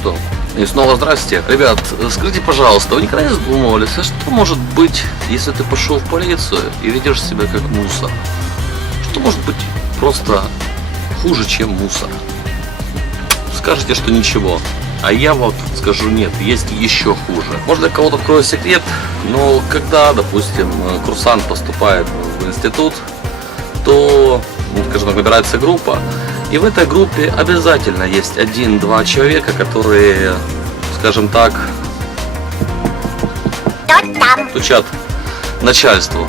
что? И снова здрасте. Ребят, скажите, пожалуйста, вы никогда не задумывались, а что может быть, если ты пошел в полицию и ведешь себя как мусор? Что может быть просто хуже, чем мусор? Скажете, что ничего. А я вот скажу, нет, есть еще хуже. Может, для кого-то открою секрет, но когда, допустим, курсант поступает в институт, то, скажем так, набирается группа, и в этой группе обязательно есть 1-2 человека, которые, скажем так, стучат начальству.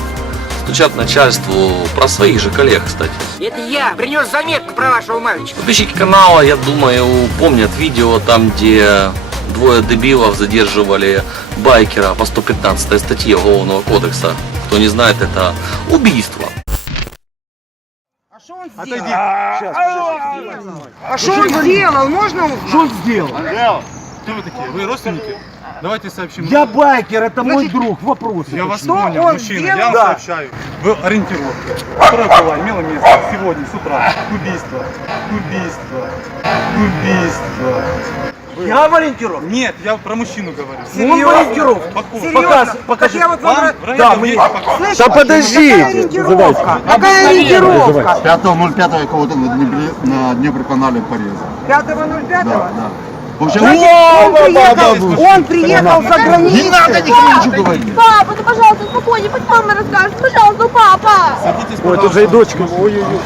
Стучат начальству про своих же коллег, кстати. Это я принес заметку про вашего мальчика. Подписчики канала, я думаю, помнят видео там, где двое дебилов задерживали байкера по 115 статье Уголовного кодекса. Кто не знает, это убийство. А что он сделал? А что он сделал? Можно узнать? Что он сделал? Кто вы такие? Вы родственники? Давайте сообщим. Я байкер, это мой друг. Вопрос. Я вас Что понял, он мужчина. сделал? Я вам Да. сообщаю. Вы ориентировка, которая была, имела место сегодня с утра. Убийство. Убийство. Убийство. Я в ориентировке? Нет, я про мужчину говорю. Он в ориентировке. Серьезно? Покажи. Так я вот Вам вам... в районе Да, есть мне- пока. Слышь, Да подождите. какая ориентировка? Какая ориентировка? 5.05 кого-то на Днепр-канале порезал. 5.05? Да. В общем, Значит, он приехал за границу. не надо никому ничего говорить. Папа, ну пожалуйста, успокойся, пусть мама расскажет, пожалуйста, папа. Садитесь, Ой, тут пожалуйста. же и дочка. Ой-ой-ой.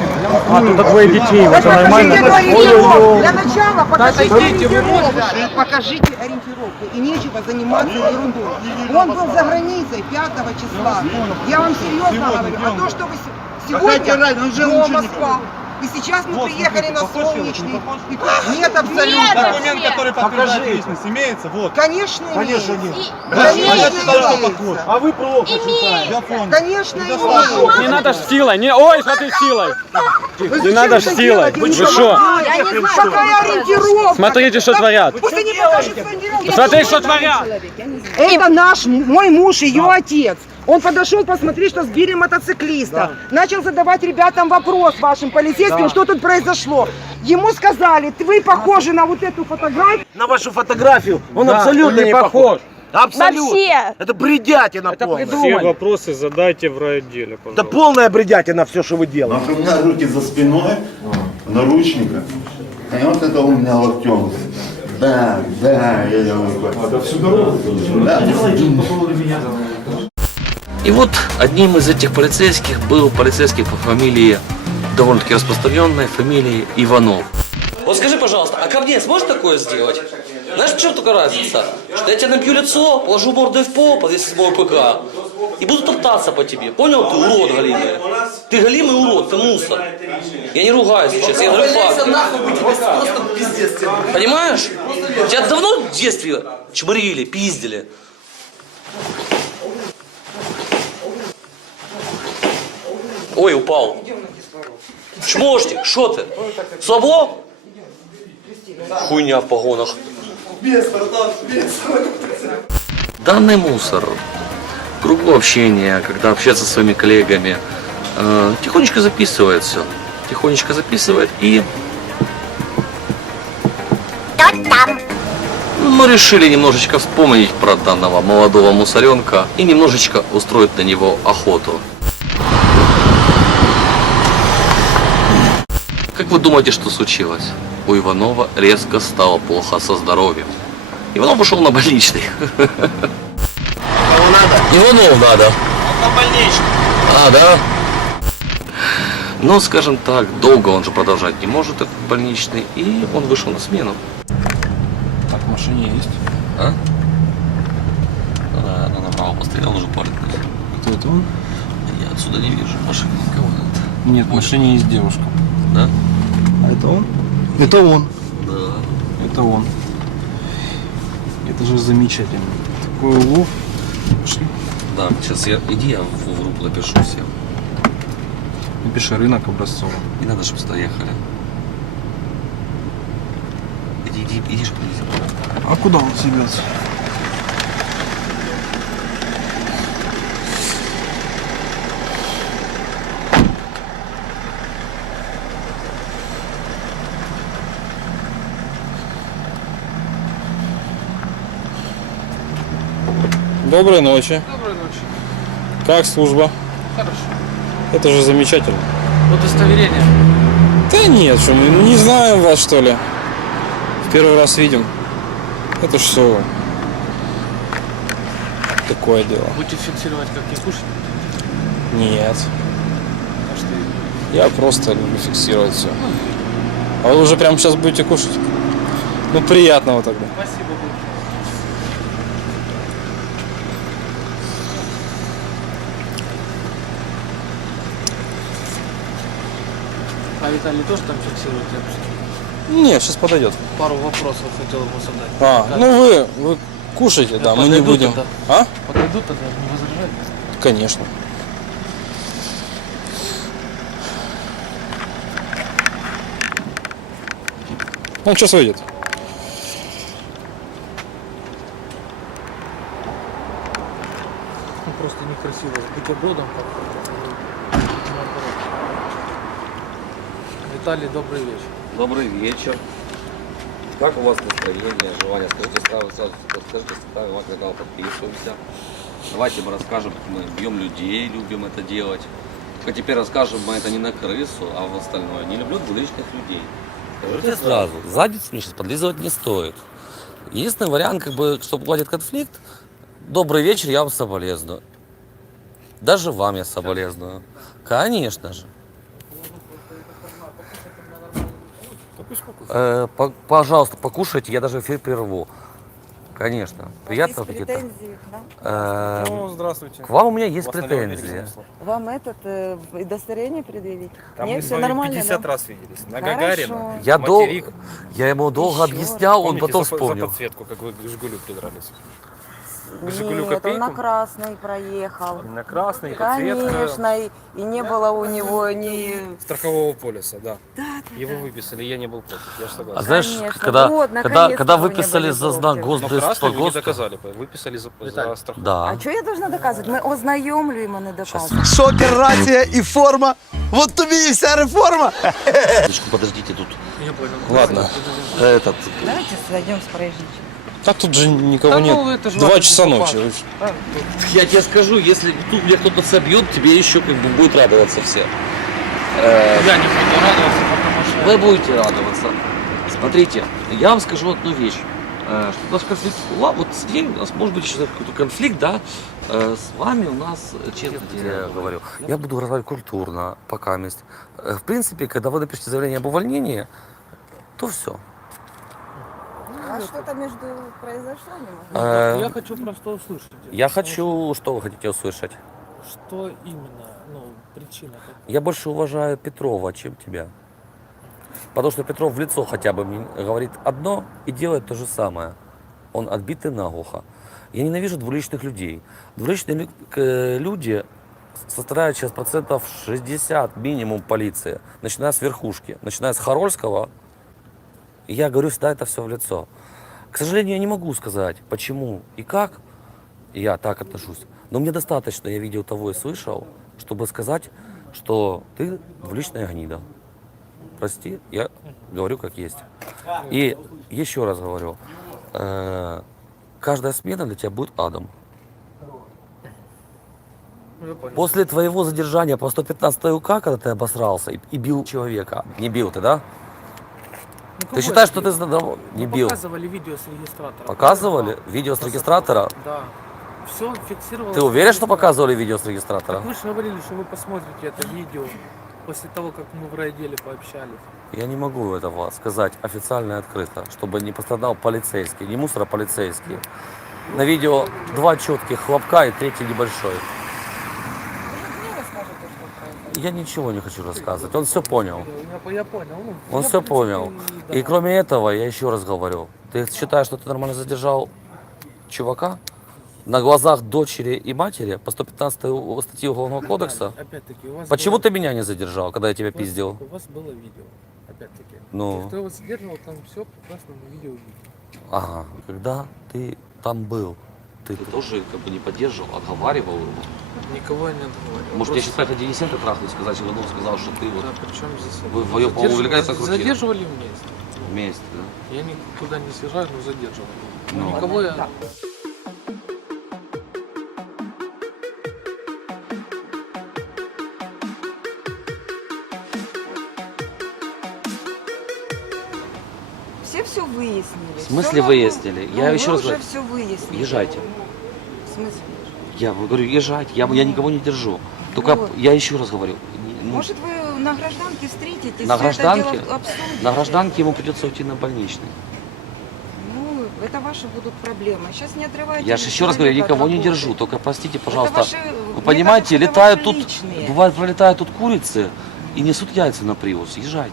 А, тут двое детей. Так Это нормально? покажите ориентировку. Для начала покажите Отойдите, вы ориентировку. Покажите ориентировку. И нечего заниматься ерундой. Он был за границей 5 числа. Я вам серьезно говорю. А то, что вы сегодня дома спал. И сейчас мы Вот, приехали на смотрите, похож солнечный. не похож? И тут нет абсолютно. Документ, который подтверждает Покажи. личность, имеется? Вот. Конечно, Конечно, имеется. нет. Конечно, А я считаю, что имеется. похож. А вы плохо считаете. Я понял. Конечно, Недостаточно. имеется. Не надо ж силой, не, ой, смотри, силой. Не надо ж силой. Вы что? Я не знаю, какая ориентировка. Смотрите, что творят. Пусть они покажут свою ориентировку. Смотри, что творят. Это мой муж, ее отец. Он подошел посмотреть, что сбили мотоциклиста. Начал задавать ребятам вопрос вашим полицейским, что тут произошло. Ему сказали, вы похожи на вот эту фотографию. На вашу фотографию он Да, абсолютно он не не похож. Абсолютно. Вообще. Это бредятина Это полная. придумали. Все вопросы задайте в райотделе, Это пожалуйста. полная бредятина все, что вы делаете. у меня руки за спиной, наручника. И вот это у меня локтем. Да, я делаю. Это всю дорогу? Да. И вот одним из этих полицейских был полицейский по фамилии, довольно-таки распространенной, фамилии Иванов. Вот скажи, пожалуйста, а ко мне сможешь такое сделать? Знаешь, в чем только разница? Что я тебе набью лицо, положу мордой в пол, подвесить с моего ПК, и буду топтаться по тебе. Понял? Ты урод галимый. Ты галимый урод, ты мусор. Я не ругаюсь сейчас, я говорю факт. Понимаешь? Тебя давно в детстве чморили, пиздили. Ой, упал. Чмошник, что ты? Слабо? Хуйня в погонах. Данный мусор в кругу общения, когда общается со своими коллегами, тихонечко записывает все. Тихонечко записывает и... Мы решили немножечко вспомнить про данного молодого мусоренка и немножечко устроить на него охоту. Как вы думаете, что случилось? У Иванова резко стало плохо со здоровьем. Иванов ушел на больничный. Кого надо? Иванов надо. На больничный. А, да? Но, скажем так, долго он же продолжать не может, этот больничный, и он вышел на смену. Так, в машине есть. А? Ну да, ну направо пострелял, он уже парит. Кто это он? Я отсюда не вижу машины, никого нет. Нет, в машине есть девушка. Да? А это он? Это он. Да. Это он. Это же замечательно. Такой улов. Пошли. Да, сейчас иди, я в группу напишу всем. Напиши рынок Образцово. Не надо, чтобы сюда ехали. Иди, чтобы не... А куда он съебется? Доброй ночи. Доброй ночи. Как служба? Хорошо. Это же замечательно. Удостоверение. Да нет, что мы не знаем вас, что ли? В первый раз видим. Это ж все такое дело. Будете фиксировать, как я кушать? Нет. А что? Я просто люблю фиксировать все. А вы уже прямо сейчас будете кушать? Ну, приятного тогда. Спасибо большое. А Виталий тоже там фиксирует? Я просто Нет, сейчас подойдет. пару вопросов хотел ему задать. А, Как? ну вы кушайте, да, мы не подойду будем. тогда. А? Подойдут тогда, не возражаете? Конечно. Он сейчас выйдет. Ну просто некрасиво с бутербродом как-то. Наоборот. Виталий, добрый вечер. Добрый вечер. Как у вас настроение, желание? Скажите, ставим лайк на канал, подписываемся. Давайте мы расскажем, как мы бьем людей, любим это делать. А теперь расскажем мы это не на крысу, а в остальное. Не люблю двуличных людей. Скажите сразу, сзади мне сейчас подлизывать не стоит. Единственный вариант, как бы, чтобы уладить конфликт, добрый вечер, я вам соболезную. Даже вам я соболезную. Конечно же. Пожалуйста, покушайте, я даже эфир прерву. Конечно. Приятного аппетита. Ну, здравствуйте. К вам у меня есть Вас налево претензии. перенесло. Вам удостоверение предъявить? Там Нет, мы с все вами нормально, 50 да? раз виделись. На Хорошо. Гагарина. Я ему долго объяснял, он Помните, потом за вспомнил. подсветку, как вы к «Жигулю» придрались? Нет, он на красный проехал. На красный, подсветка. Конечно, и не было у него ни... Страхового полиса, да. Его выписали, я не был против, я же А согласен. знаешь, Конечно. когда, Вот, когда наконец-то вы не выписали были за знак против. Но госдруг красный вы не ГОСТа, доказали, выписали за страховку. да. А що я должна доказувати? Ми ознайомлюємо, не доказуємо. Шокер, рація і форма. Вот тобі і вся реформа. Подождите тут. Я понял. Ладно. Этот. Давайте зайдем с проезжей. Так тут же никого Да нет. ну, это же 2 ваша часа безопасность. ночи. Да, Я тебе скажу, если тут мне кто-то собьет, тебе еще как бы будет радоваться все. Я не буду радоваться, потому что... Вы будете радоваться. Смотрите, я вам скажу одну вещь. Что у нас конфликт, вот с ней у нас может быть еще какой-то конфликт, да, с вами у нас, честно Я говорю, я буду разговаривать культурно, покаместь. В принципе, когда вы напишете заявление об увольнении, то все. А что-то между произошло? Не могу. Я хочу просто услышать. Я хочу, что вы хотите услышать? Что именно, ну, причина какая? Я больше уважаю Петрова, чем тебя. Потому что Петров в лицо хотя бы мне говорит одно и делает то же самое. Он отбитый наглухо. Я ненавижу двуличных людей. Двуличные люди составляют сейчас процентов 60 минимум полиции. Начиная с верхушки, начиная с Харольского. И я говорю всегда это все в лицо. К сожалению, я не могу сказать, почему и как я так отношусь. Но мне достаточно, я видел того и слышал, чтобы сказать, что ты двуличная гнида. Прости, я говорю как есть. И еще раз говорю, каждая смена для тебя будет адом. Я понял. После твоего задержания по 115 УК, когда ты обосрался и бил человека, не бил ты, да? Ну, Ты какой считаешь, что бил? ты здоров? Не Ну, бил. Показывали видео с регистратора. Показывали видео с регистратора? Да. Все фиксировалось. Ты уверен, что показывали видео с регистратора? Так вы же говорили, что вы посмотрите это видео после того, как мы в райотделе пообщались. Я не могу этого сказать официально и открыто, чтобы не пострадал полицейский, не мусорополицейский. На видео 2 четких хлопка и 3 небольшой. Я ничего не хочу рассказывать, он все понял. Я понял. Ну, Он я, все в принципе, понял. да. И кроме этого, я еще раз говорю, ты считаешь, что ты нормально задержал чувака на глазах дочери и матери по 115 статье Уголовного кодекса? Опять-таки, у вас Почему было- ты меня не задержал, когда я тебя у вас- пиздил? У вас было видео, опять-таки. Ну. Те, кто его задерживал, там все прекрасно на видео видно. Ага, когда ты там был, ты тоже как бы не поддерживал, отговаривал его. Никого я не отговаривал. Может, я Просто- сейчас 5 Денисенко трахнуть, сказать, Иванов сказал, что ты вот Да, причем здесь... Вы вдвоем, по-моему, увлекались так крутили. Задерживали вместе. вместе, да? 啊 Я никуда не съезжаю, но задерживал. Ну. Никого я... все выяснили. В смысле выяснили? Я еще раз уже говорю, все выяснили. езжайте. В смысле? Я говорю, езжайте, я никого не держу. Только Вот. я еще раз говорю, ну, Может, вы на гражданке встретитесь? на всё это гражданке, дело обсудите? на гражданке ему придется уйти на больничный. Ну, это ваши будут проблемы. Сейчас не отрывайте. Я же еще раз говорю, я человека от никого не работы. держу. Только простите, Это пожалуйста. ваши, Вы мне понимаете, кажется, это летают ваши тут, личные. бывает, пролетают тут курицы и несут яйца на привоз. Езжайте.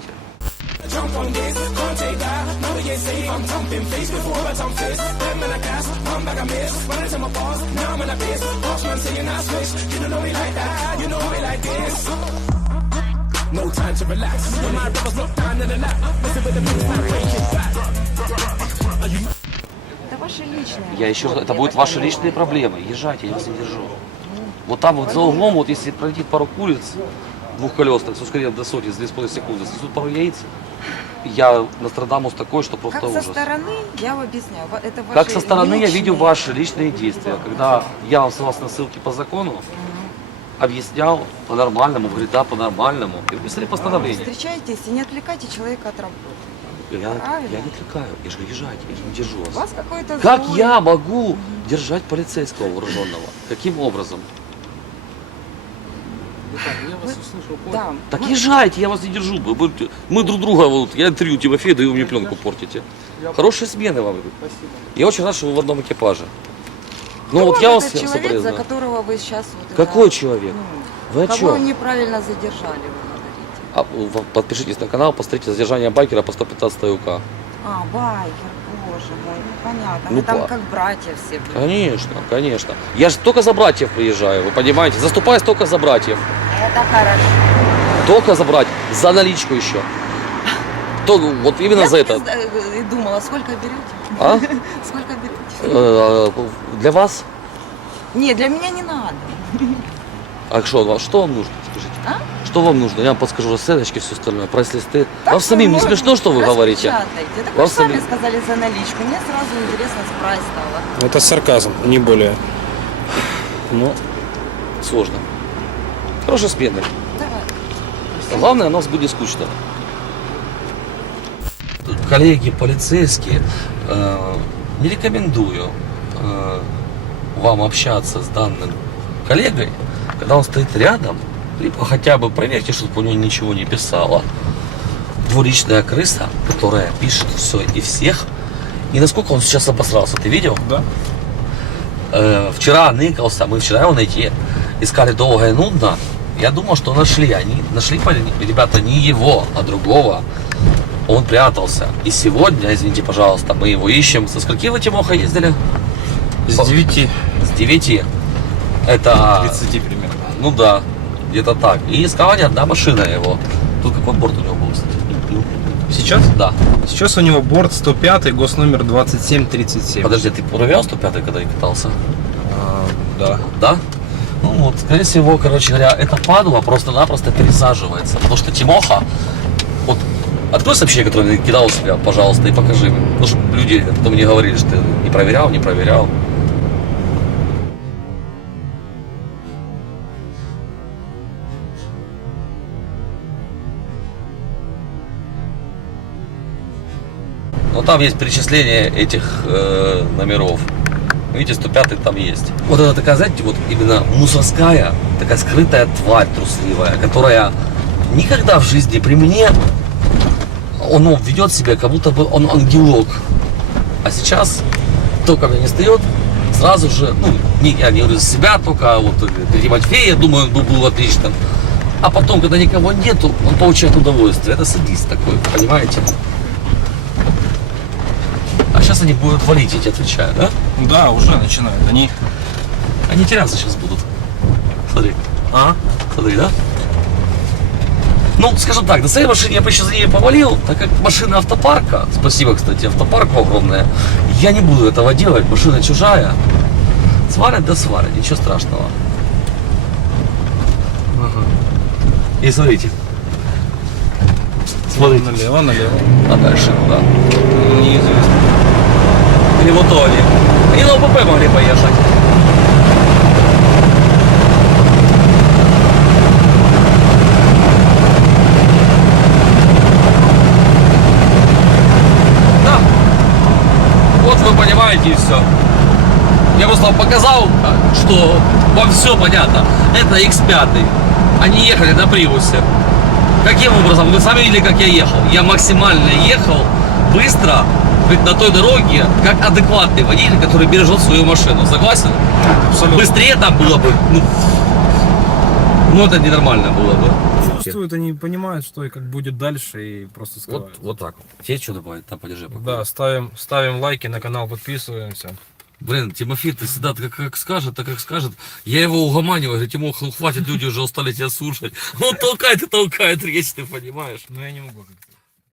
Это ваши личные. Я еще раз, это работы, будут ваши поэтому- личные проблемы. Езжайте, я вас не держу. Вот там вот за углом, вот если пройти пару куриц двухколесных с ускорением до сотни за 2,5 секунды, снесут пару яиц, я Нострадамус такой, что просто Как со ужас. стороны, я вам объясняю. Это ваши Как со стороны я личные- видел ваши личные действия, когда я вам согласно ссылке по закону объяснял по-нормальному, говорит, да, по-нормальному, и выписали постановление. Встречайтесь и не отвлекайте человека от работы. Я Правильно. не отвлекаю, я же говорю, езжайте, я же не держу У вас. вас какой-то Как злой- я могу держать полицейского вооруженного? Каким образом? Виталий, я вас услышал, понял. Да. Так мы- езжайте, я вас не держу. Мы друг друга, вот, я интервью Тимофею даю, вы мне пленку портите. Хорошие смены вам идут. Спасибо. Я очень рад, что вы в одном экипаже. Ну Кто вот я вас этот человек, за соболезную. которого вы сейчас вот Какой это, человек? ну, Вы о кого чем? неправильно задержали, вы говорите. Подпишитесь на канал, посмотрите задержание байкера по 115 УК. А, байкер, боже мой, ну понятно. Ну, Вы там па- как братья все. были. Конечно, конечно. Я же только за братьев приезжаю, вы понимаете? Заступаюсь только за братьев. Это хорошо. Только за братьев. За наличку еще. Вот именно Я за так это. и думала, сколько берете? А? Сколько берете? Для вас? Не, для меня не надо. А что вам нужно, скажите? А? Что вам нужно? Я вам подскажу расценочки, все остальное, прайс-листы. Так Вам что самим не можно- смешно, что вы говорите? распечатайте. Так Вам вы же сами самим- сказали за наличку. Мне сразу интересно с прайс стало. Это сарказм, не более. Ну, Сложно. Хорошие смены. Давай. Главное, у нас будет скучно. Коллеги полицейские, не рекомендую вам общаться с данным коллегой, когда он стоит рядом, либо хотя бы проверьте, чтобы у него ничего не писало. Двуличная крыса, которая пишет все и всех. И насколько он сейчас обосрался, ты видел? да. Вчера ныкался, мы вчера его найти искали долго и нудно. Я думал, что нашли. Они нашли, ребята, не его, а другого. Он прятался. И сегодня, извините, пожалуйста, мы его ищем. Со скольки вы, Тимоха, ездили? С 9. С 9. Это, 30 примерно. ну да, где-то так. И искала не одна машина его. Тут какой борт у него был, кстати? Сейчас? Да. Сейчас у него борт 105, госномер 2737. Подожди, ты проверял 105, когда я катался? Да. Да? Ну вот, скорее всего, короче говоря, эта падла просто-напросто пересаживается. Потому что Тимоха, вот, открой сообщение, которое я кидал у себя, пожалуйста, и покажи мне. Потому что люди потом мне говорили, что ты не проверял, не проверял. Но там есть перечисление этих номеров. Видите, 105 там есть. Вот это такая, знаете, вот именно мусорская, такая скрытая тварь трусливая, которая никогда в жизни при мне, он ведет себя, как будто бы он ангелок. А сейчас, только меня не встает, сразу же, ну, я не говорю за себя, только вот при Матфея, я думаю, он был отличным. А потом, когда никого нету, он получает удовольствие. Это садист такой, понимаете? А сейчас они будут валить, я тебе отвечаю, да? Да, уже начинают. Они... Они теряться сейчас будут. Смотри. Смотри, да? Ну, скажем так, на своей машине я бы еще за ней повалил, так как машина автопарка, спасибо, кстати, автопарку огромная, я не буду этого делать, машина чужая. Сварят, да сварят, ничего страшного. Ага. И смотрите. Смотрите. Налево, налево. А дальше куда? Неизвестно. Или вот то они на ОПП могли поехать. Да. понимаете, и все. Я просто вам показал, что вам все понятно. Это X5. Они ехали на Приусе. Каким образом? Вы сами видели, как я ехал. Я максимально ехал быстро на той дороге, как адекватный водитель, который бережет свою машину. Согласен? Абсолютно. Быстрее там было бы. Ну это ненормально было бы. Чувствуют, они понимают, что и как будет дальше, и просто скрывают. Вот так вот. Тебе что добавить? Там подержи. пока. Да, ставим лайки, на канал подписываемся. Блин, Тимофей, ты всегда как скажет, так как скажет. Я его угоманиваю, говорю, Тимох, ну хватит, люди уже устали тебя слушать. Он толкает и толкает речь, ты понимаешь? Но я не могу как-то.